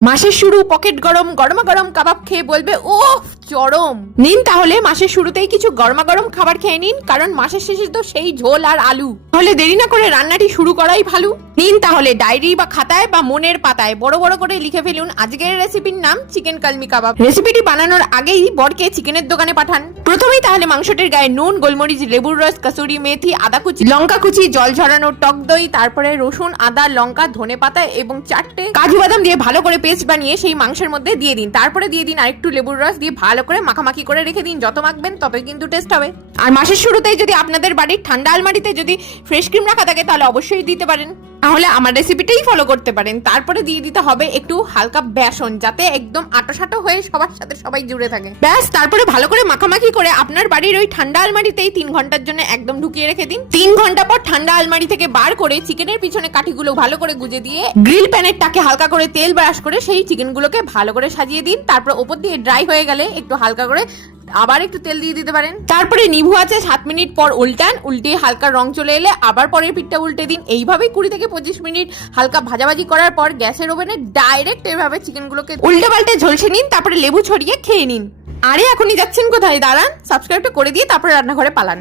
মাসের শুরু পকেট গরম গরমা গরম কাবাব খেয়ে বলবে ও চরম। নিন তাহলে, মাসের শুরুতেই কিছু গরমা গরম খাবার খেয়ে নিন, কারণ মাসের শেষে তো সেই ঝোল আর আলু। তাহলে দেরি না করে রান্নাটি শুরু করাই ভালো। নিন তাহলে ডায়েরি বা খাতায় বা মনের পাতায় বড় বড় করে লিখে ফেলুন আজকের রেসিপির নাম চিকেন কালমি কাবাব। রেসিপিটি বানানোর আগেই বরকে চিকেনের দোকানে পাঠান। প্রথমেই তাহলে মাংসটির গায়ে নুন, গোলমরিচ, লেবুর রস, কাসুরি মেথি, আদা কুচি, লঙ্কা কুচি, জল ঝরানো টক দই, তারপরে রসুন, আদা, লঙ্কা, ধনে পাতা এবং চারটে কাজু বাদাম দিয়ে ভালো করে পেস্ট বানিয়ে সেই মাংসের মধ্যে দিয়ে দিন। তারপরে দিয়ে দিন আরেকটু লেবুর রস দিয়ে ভালো করে মাখামাখি করে রেখে দিন যত মাখবেন তবে কিন্তু টেস্ট হবে। আর মাসের শুরুতেই যদি আপনাদের বাড়ির ঠান্ডা আলমারিতে যদি ফ্রেশ ক্রিম রাখা থাকে, তাহলে অবশ্যই দিতে পারেন। তাহলে আমার রেসিপিটাই ফলো করতে পারেন। তারপরে দিয়ে দিতে হবে একটু হালকা বেসন, যাতে একদম আটো হয়ে সবার সাথে সবাই জুড়ে থাকে। ব্যাস, তারপরে ভালো করে মাখামাখি করে আপনার বাড়ির ওই ঠান্ডা আলমারিতেই তিন ঘণ্টার জন্য একদম ঢুকিয়ে রেখে দিন। তিন ঘণ্টা পর ঠান্ডা আলমারি থেকে বার করে চিকেনের পিছনে কাঠিগুলো ভালো করে গুজে দিয়ে গ্রিল প্যানের টাকে হালকা করে তেল ব্রাশ করে সেই চিকেনগুলোকে ভালো করে সাজিয়ে দিন। তারপর ওপর দিয়ে ড্রাই হয়ে গেলে একটু হালকা করে আবার একটু তেল দিয়ে দিতে পারেন। তারপরে নিভু আছে, সাত মিনিট পর উল্টান, উল্টে হালকা রং চলে এলে আবার পরের পিঠটা উল্টে দিন। এইভাবেই কুড়ি থেকে পঁচিশ মিনিট হালকা ভাজাভাজি করার পর গ্যাসের ওভেনে ডাইরেক্ট এভাবে চিকেনগুলোকে উল্টে পাল্টে ঝলসে নিন, তারপরে লেবু ছড়িয়ে খেয়ে নিন। আরে এখনই যাচ্ছেন কোথায়? দাঁড়ান, সাবস্ক্রাইবটা করে দিয়ে তারপরে রান্নাঘরে পালান।